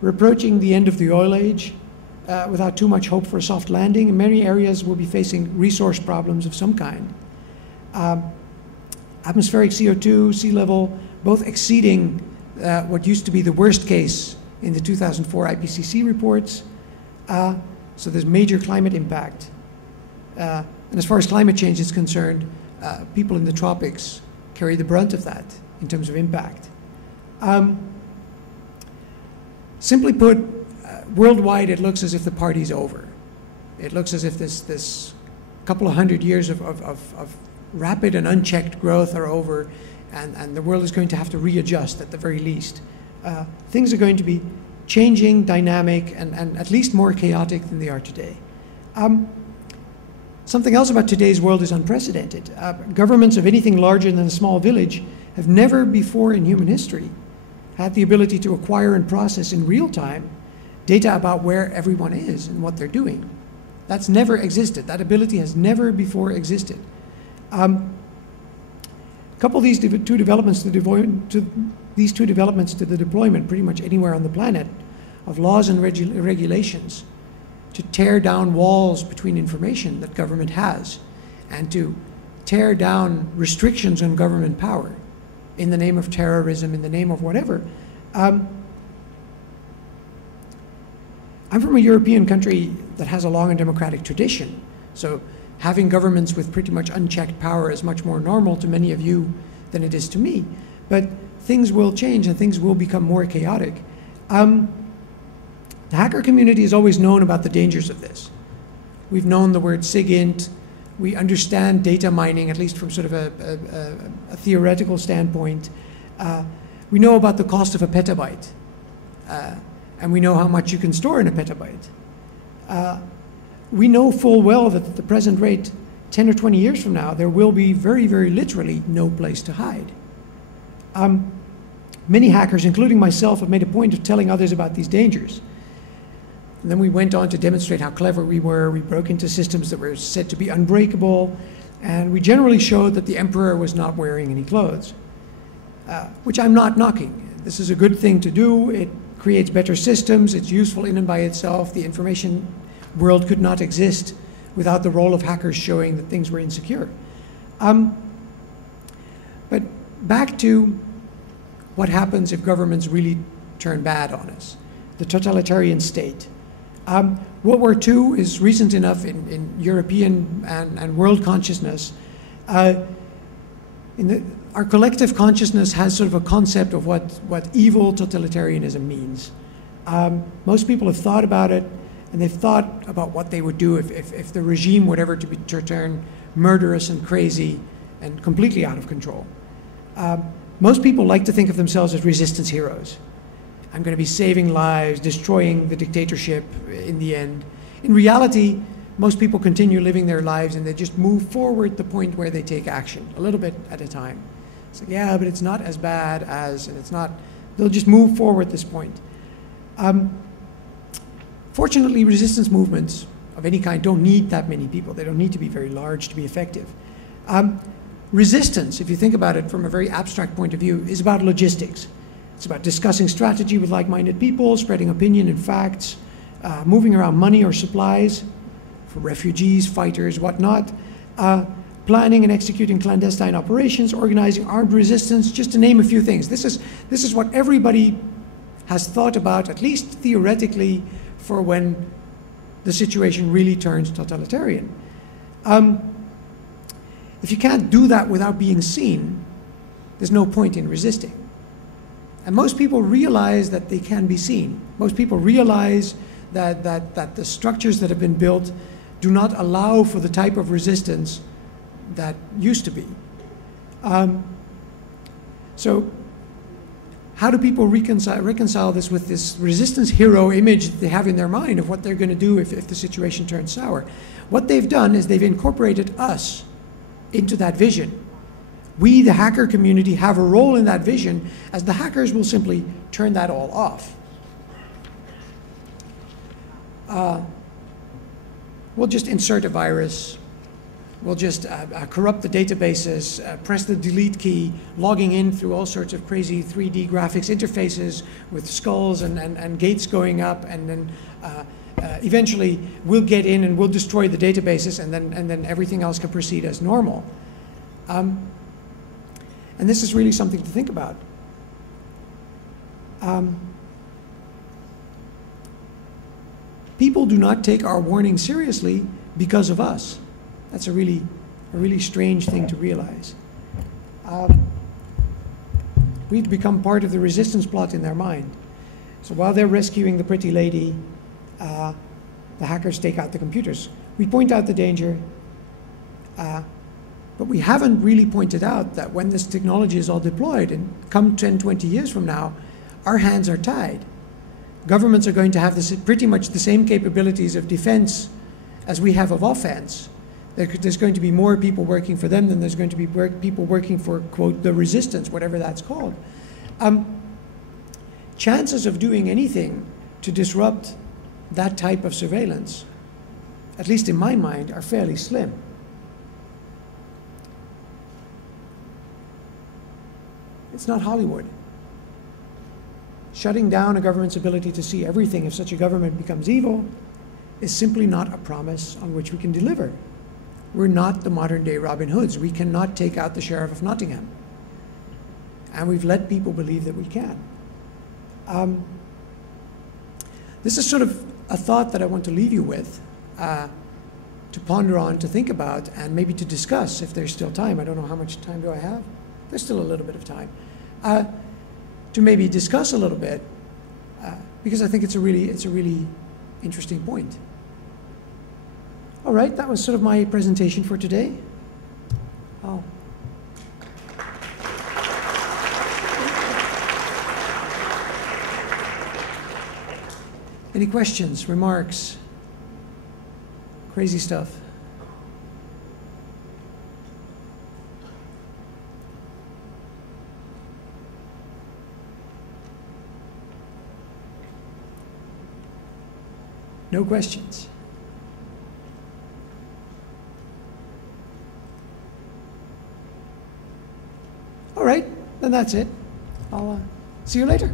We're approaching the end of the oil age without too much hope for a soft landing. In many areas, we'll be facing resource problems of some kind. Atmospheric CO2, sea level, both exceeding what used to be the worst case in the 2004 IPCC reports. So there's major climate impact. And as far as climate change is concerned, people in the tropics carry the brunt of that in terms of impact. Simply put, worldwide, it looks as if the party's over. It looks as if this couple of 100 years of rapid and unchecked growth are over, and the world is going to have to readjust at the very least. Things are going to be changing, dynamic, and at least more chaotic than they are today. Something else about today's world is unprecedented. Governments of anything larger than a small village have never before in human history had the ability to acquire and process in real time data about where everyone is and what they're doing. That's never existed. That ability has never before existed. Couple these two developments to the deployment pretty much anywhere on the planet of laws and regulations to tear down walls between information that government has and to tear down restrictions on government power in the name of terrorism, in the name of whatever. I'm from a European country that has a long and democratic tradition, so having governments with pretty much unchecked power is much more normal to many of you than it is to me. But things will change and things will become more chaotic. The hacker community has always known about the dangers of this. We've known the word SIGINT. We understand data mining, at least from sort of a theoretical standpoint. We know about the cost of a petabyte. And we know how much you can store in a petabyte. We know full well that at the present rate, 10 or 20 years from now, there will be very, very literally no place to hide. Many hackers, including myself, have made a point of telling others about these dangers. And then we went on to demonstrate how clever we were. We broke into systems that were said to be unbreakable, and we generally showed that the emperor was not wearing any clothes, which I'm not knocking. This is a good thing to do. It creates better systems. It's useful in and by itself. The information world could not exist without the role of hackers showing that things were insecure. But back to what happens if governments really turn bad on us, the totalitarian state. World War II is recent enough in European and world consciousness. Our collective consciousness has sort of a concept of what evil totalitarianism means. Most people have thought about it, and they've thought about what they would do if the regime were ever to turn murderous and crazy and completely out of control. Most people like to think of themselves as resistance heroes. I'm going to be saving lives, destroying the dictatorship in the end. In reality, most people continue living their lives and they just move forward the point where they take action, a little bit at a time. It's like, yeah, but it's not as bad as, and it's not, they'll just move forward this point. Fortunately, resistance movements of any kind don't need that many people. They don't need to be very large to be effective. Resistance, if you think about it from a very abstract point of view, is about logistics. It's about discussing strategy with like-minded people, spreading opinion and facts, moving around money or supplies for refugees, fighters, whatnot, planning and executing clandestine operations, organizing armed resistance, just to name a few things. This is what everybody has thought about, at least theoretically, for when the situation really turns totalitarian. If you can't do that without being seen, there's no point in resisting. And most people realize that they can be seen. Most people realize that the structures that have been built do not allow for the type of resistance that used to be. So how do people reconcile this with this resistance hero image that they have in their mind of what they're going to do if the situation turns sour? What they've done is they've incorporated us into that vision. We, the hacker community, have a role in that vision, as the hackers will simply turn that all off. We'll just insert a virus, will just corrupt the databases, press the delete key, logging in through all sorts of crazy 3D graphics interfaces with skulls and gates going up, and then eventually we'll get in and we'll destroy the databases, and then everything else can proceed as normal. And this is really something to think about. People do not take our warning seriously because of us. That's a really strange thing to realize. We've become part of the resistance plot in their mind. So while they're rescuing the pretty lady, the hackers take out the computers. We point out the danger, but we haven't really pointed out that when this technology is all deployed, and come 10, 20 years from now, our hands are tied. Governments are going to have pretty much the same capabilities of defense as we have of offense. There's going to be more people working for them than there's going to be people working for, quote, the resistance, whatever that's called. Chances of doing anything to disrupt that type of surveillance, at least in my mind, are fairly slim. It's not Hollywood. Shutting down a government's ability to see everything if such a government becomes evil is simply not a promise on which we can deliver. We're not the modern day Robin Hoods. We cannot take out the Sheriff of Nottingham. And we've let people believe that we can. This is sort of a thought that I want to leave you with, to ponder on, to think about, and maybe to discuss if there's still time. I don't know how much time do I have. There's still a little bit of time. To maybe discuss a little bit, because I think it's a really interesting point. All right, that was sort of my presentation for today. Any questions, remarks, crazy stuff? No questions. All right, then that's it. I'll see you later.